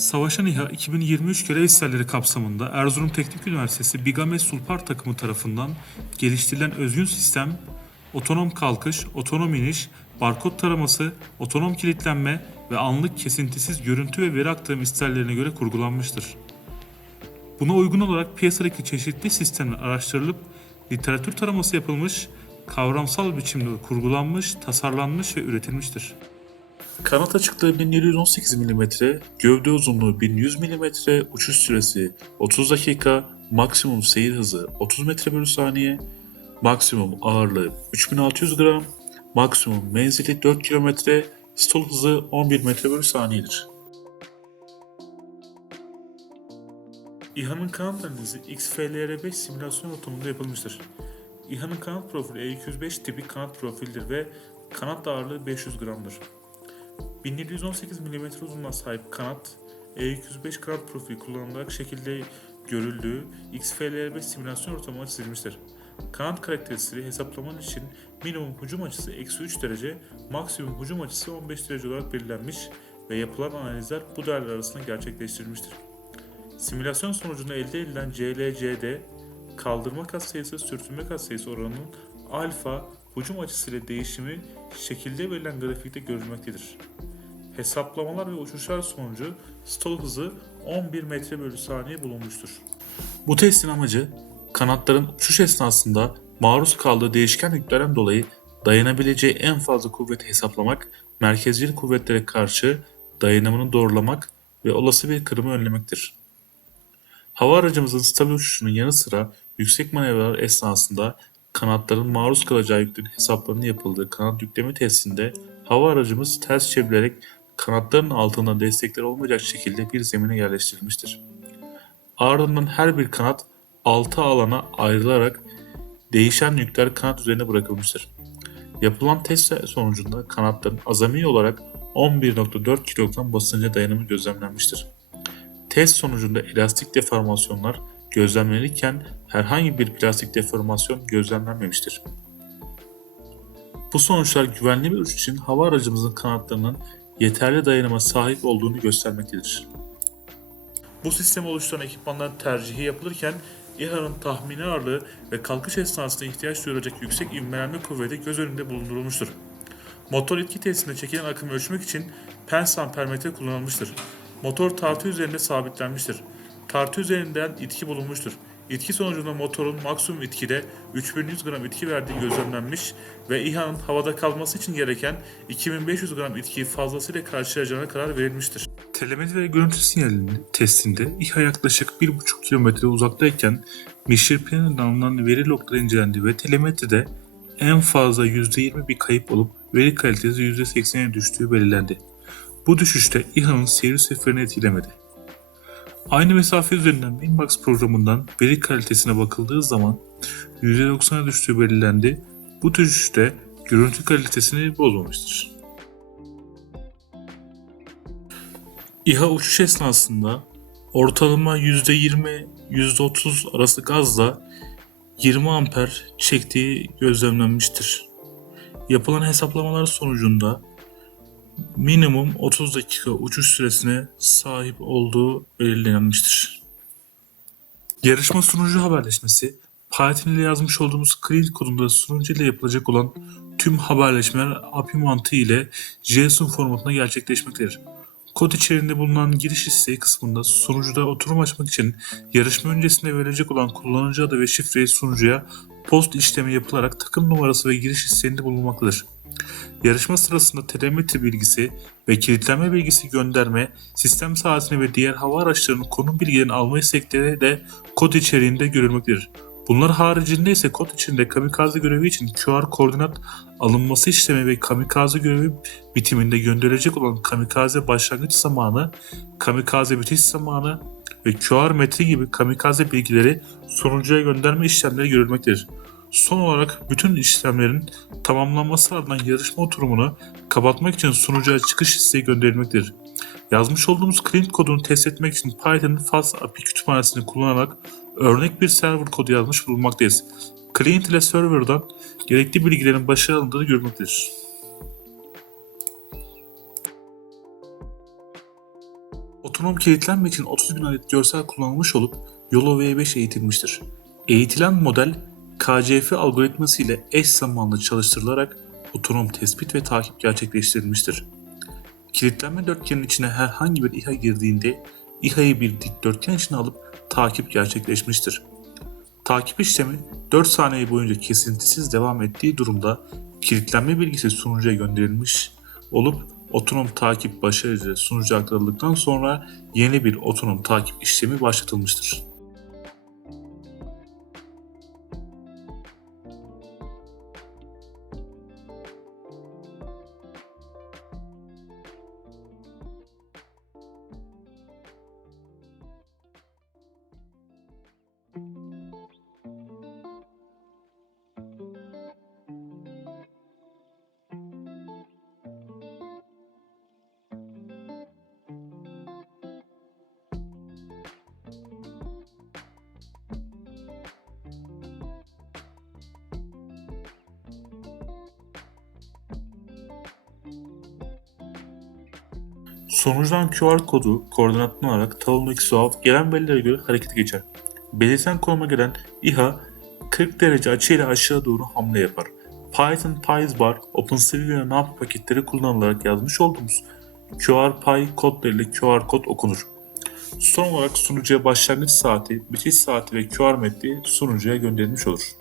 Savaşan İHA 2023 görev isterleri kapsamında Erzurum Teknik Üniversitesi Bigames Sulpar takımı tarafından geliştirilen özgün sistem, otonom kalkış, otonom iniş, barkod taraması, otonom kilitlenme ve anlık kesintisiz görüntü ve veri aktarım isterlerine göre kurgulanmıştır. Buna uygun olarak piyasadaki çeşitli sistemler araştırılıp literatür taraması yapılmış, kavramsal biçimde kurgulanmış, tasarlanmış ve üretilmiştir. Kanat açıklığı 1718 mm, gövde uzunluğu 1100 mm, uçuş süresi 30 dakika, maksimum seyir hızı 30 metre bölü saniye, maksimum ağırlığı 3600 gram, maksimum menzili 4 km, stol hızı 11 metre bölü saniyedir. İHA'nın kanat analizi XFLR5 simülasyon ortamında yapılmıştır. İHA'nın kanat profili E205 tipi kanat profildir ve kanat ağırlığı 500 gramdır. 1718 mm uzunluğuna sahip kanat, E205 kanat profili kullanılarak şekilde görüldüğü XFLR5 simülasyon ortamına çizilmiştir. Kanat karakteristikleri hesaplaman için minimum hücum açısı eksi 3 derece, maksimum hücum açısı 15 derece olarak belirlenmiş ve yapılan analizler bu değerler arasında gerçekleştirilmiştir. Simülasyon sonucunda elde edilen CLCD, kaldırma katsayısı sürtünme katsayısı oranının alfa hücum açısıyla değişimi şekilde verilen grafikte görülmektedir. Hesaplamalar ve uçuşlar sonucu stall hızı 11 metre bölü saniye bulunmuştur. Bu testin amacı kanatların uçuş esnasında maruz kaldığı değişken yüklerden dolayı dayanabileceği en fazla kuvveti hesaplamak, merkezcil kuvvetlere karşı dayanımını doğrulamak ve olası bir kırımı önlemektir. Hava aracımızın stabil uçuşunun yanı sıra yüksek manevralar esnasında kanatların maruz kalacağı yüklerin hesaplarının yapıldığı kanat yükleme testinde hava aracımız ters çevrilerek kanatların altında destekler olmayacak şekilde bir zemine yerleştirilmiştir. Ardından her bir kanat 6 alana ayrılarak değişen yükler kanat üzerine bırakılmıştır. Yapılan test sonucunda kanatların azami olarak 11.4 kilogram basınca dayanımı gözlemlenmiştir. Test sonucunda elastik deformasyonlar gözlemlenirken herhangi bir plastik deformasyon gözlemlenmemiştir. Bu sonuçlar güvenli bir uçuş için hava aracımızın kanatlarının yeterli dayanıma sahip olduğunu göstermektedir. Bu sistemi oluşturan ekipmanların tercihi yapılırken İHA'nın tahmini ağırlığı ve kalkış esnasında ihtiyaç duyulacak yüksek ivmelenme kuvveti göz önünde bulundurulmuştur. Motor itki testinde çekilen akımı ölçmek için pens ampermetre kullanılmıştır. Motor tartı üzerinde sabitlenmiştir. Tartı üzerinden itki bulunmuştur. İtki sonucunda motorun maksimum itkide 3100 gram itki verdiği gözlemlenmiş ve İHA'nın havada kalması için gereken 2500 gram itkiyi fazlasıyla karşılayacağına karar verilmiştir. Telemetri ve görüntü sinyalinin testinde İHA yaklaşık 1,5 kilometre uzaktayken Mişir planından alınan veri logları incelendi ve telemetride en fazla %20 bir kayıp olup veri kalitesi %80'e düştüğü belirlendi. Bu düşüşte İHA'nın seyir seferini etkilemedi. Aynı mesafe üzerinden Winbox programından veri kalitesine bakıldığı zaman %90'a düştüğü belirlendi. Bu düşüşte görüntü kalitesini bozmamıştır. İHA uçuş esnasında ortalama %20-%30 arası gazla 20 amper çektiği gözlemlenmiştir. Yapılan hesaplamalar sonucunda minimum 30 dakika uçuş süresine sahip olduğu belirlenmiştir. Yarışma sunucu haberleşmesi, Python ile yazmış olduğumuz Clear kodunda sunucu ile yapılacak olan tüm haberleşmeler API mantığı ile JSON formatında gerçekleşmektedir. Kod içerisinde bulunan giriş isteği kısmında sunucuda oturum açmak için yarışma öncesinde verilecek olan kullanıcı adı ve şifreyi sunucuya post işlemi yapılarak takım numarası ve giriş isteğinde bulunmaktadır. Yarışma sırasında telemetri bilgisi ve kilitlenme bilgisi gönderme, sistem saatini ve diğer hava araçlarının konum bilgilerini alma istekleri de kod içeriğinde görülmektedir. Bunlar haricinde ise kod içinde kamikaze görevi için QR koordinat alınması işlemi ve kamikaze görevi bitiminde gönderilecek olan kamikaze başlangıç zamanı, kamikaze bitiş zamanı ve QR metri gibi kamikaze bilgileri sunucuya gönderme işlemleri görülmektedir. Son olarak bütün işlemlerin tamamlanması ardından yarışma oturumunu kapatmak için sunucuya çıkış isteği gönderilmektedir. Yazmış olduğumuz clean kodunu test etmek için Python Fast API kütüphanesini kullanarak örnek bir server kodu yazmış bulunmaktayız. Client ile server'dan gerekli bilgilerin başarılı alındığını görmektedir. Otonom kilitlenme için 30 bin adet görsel kullanılmış olup YOLO V5 eğitilmiştir. Eğitilen model KCF algoritması ile eş zamanlı çalıştırılarak otonom tespit ve takip gerçekleştirilmiştir. Kilitlenme dörtgenin içine herhangi bir İHA girdiğinde İHA'yı bir dikdörtgen içine alıp takip gerçekleşmiştir. Takip işlemi 4 saniye boyunca kesintisiz devam ettiği durumda kilitlenme bilgisi sunucuya gönderilmiş olup otonom takip başarılı sunucuya aktarıldıktan sonra yeni bir otonom takip işlemi başlatılmıştır. Sonuçtan QR kodu koordinatını alarak tablodaki SOAV gelen verilere göre harekete geçer. Belirten konuma gelen İHA 40 derece açıyla aşağı doğru hamle yapar. Python PySbar, OpenCV ve NumPy paketleri kullanılarak yazmış olduğumuz QRPy kodlarıyla QR kod okunur. Son olarak sunucuya başlangıç saati, bitiş saati ve QR metni sunucuya gönderilmiş olur.